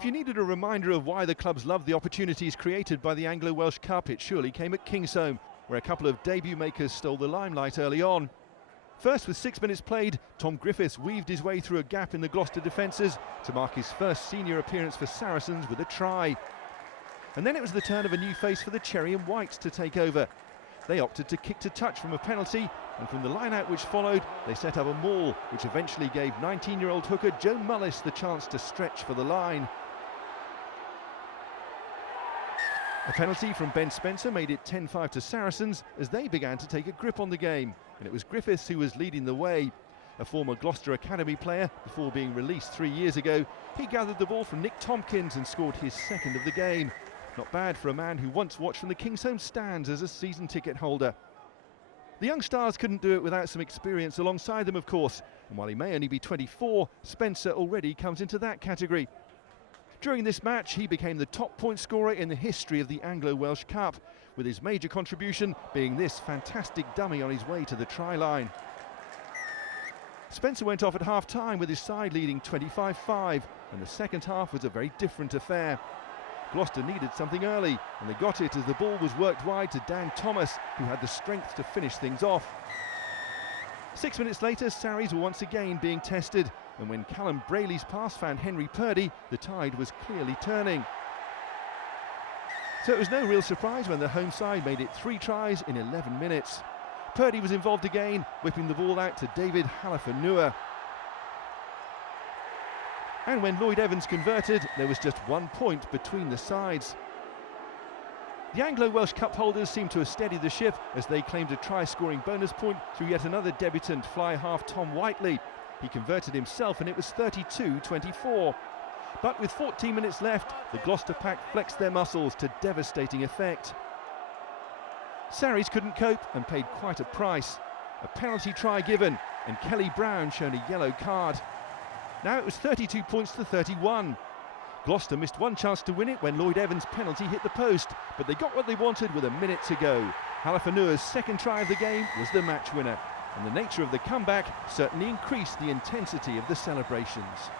If you needed a reminder of why the clubs love the opportunities created by the Anglo-Welsh Cup, it surely came at Kingsholm, where a couple of debut makers stole the limelight early on. First, with 6 minutes played, Tom Griffiths weaved his way through a gap in the Gloucester defences to mark his first senior appearance for Saracens with a try. And then it was the turn of a new face for the Cherry and Whites to take over. They opted to kick to touch from a penalty, and from the line-out which followed, they set up a maul, which eventually gave 19-year-old hooker Joe Mullis the chance to stretch for the line. A penalty from Ben Spencer made it 10-5 to Saracens as they began to take a grip on the game, and it was Griffiths who was leading the way. A former Gloucester Academy player, before being released 3 years ago, he gathered the ball from Nick Tompkins and scored his second of the game. Not bad for a man who once watched from the Kingsholm stands as a season ticket holder. The young stars couldn't do it without some experience alongside them, of course, and while he may only be 24, Spencer already comes into that category. During this match, he became the top point scorer in the history of the Anglo-Welsh Cup, with his major contribution being this fantastic dummy on his way to the try line. Spencer went off at half-time with his side leading 25-5, and the second half was a very different affair. Gloucester needed something early, and they got it as the ball was worked wide to Dan Thomas, who had the strength to finish things off. 6 minutes later, Sarries were once again being tested, and when Callum Brayley's pass found Henry Purdy, the tide was clearly turning. So it was no real surprise when the home side made it 3 tries in 11 minutes. Purdy was involved again, whipping the ball out to David Halafanua. And when Lloyd Evans converted, there was just 1 point between the sides. The Anglo-Welsh Cup holders seemed to have steadied the ship as they claimed a try-scoring bonus point through yet another debutant fly half Tom Whiteley. He converted himself and it was 32-24. But with 14 minutes left, the Gloucester pack flexed their muscles to devastating effect. Sarries couldn't cope and paid quite a price. A penalty try given, and Kelly Brown shown a yellow card. Now it was 32 points to 31. Gloucester missed one chance to win it when Lloyd Evans' penalty hit the post, but they got what they wanted with a minute to go. Halafanua's second try of the game was the match winner, and the nature of the comeback certainly increased the intensity of the celebrations.